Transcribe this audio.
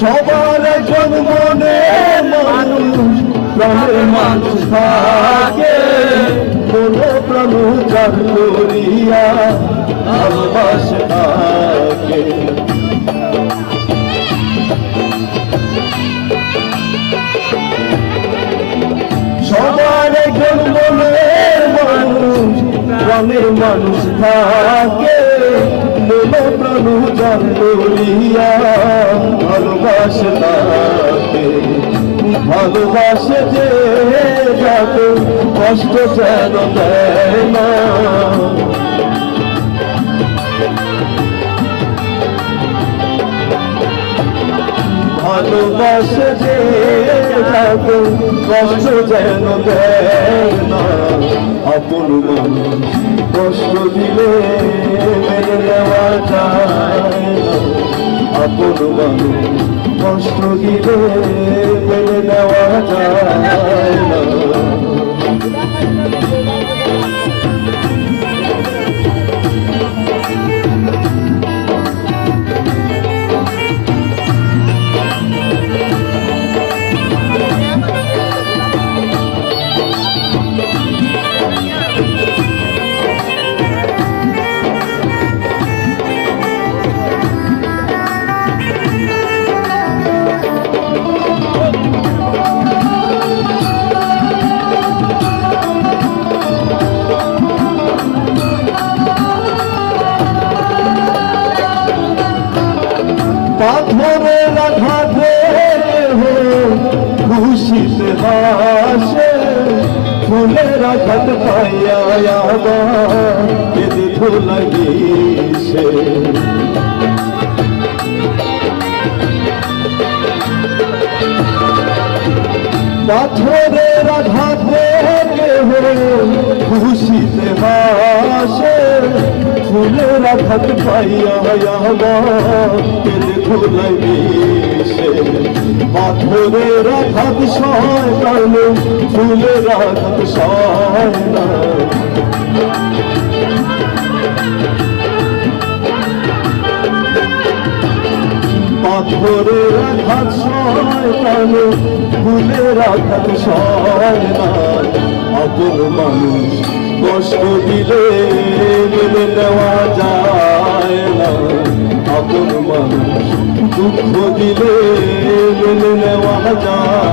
সবার একজন মনে মানুষ, প্রাণের মানুষ থাকে, কোনো প্রাণ যার করিয়া ভালোবাসে থাকে। সবার একজন মনের মানুষ, প্রাণের মানুষ থাকে, মনো প্রাণ যার করিয়া ভালোবাসে থাকে। ভালোবাসে যে যাকে কষ্ট যেন দেয় না, ভালোবাসে যে যাকে কষ্ট যেন দেয় না। আপন মানুষ কষ্ট দিলে মেনে নেওয়া যায় না, আপন মানুষ কষ্ট দিলে মেনে নেওয়া যায় না। পাথরের আঘাতে খুশিতে হাসে, ফুলের আঘাত পাইয়া আবার কেঁদে লাগিয়েছে। পাথরের আঘাতে খুশিতে হাসে, ফুলের আঘাত পাইয়া আবার কেঁদে লাগিয়েছে। পাথরের আঘাত সয় কালে ফুলের আঘাত সয় না। পাথরের আঘাত সয় কালে ফুলের আঘাত সয় না। আপন মানুষ কষ্ট দিলে মেনে নেওয়া যায় না, আপন মানুষ দুঃখ দিলে মেনে নেওয়া যায়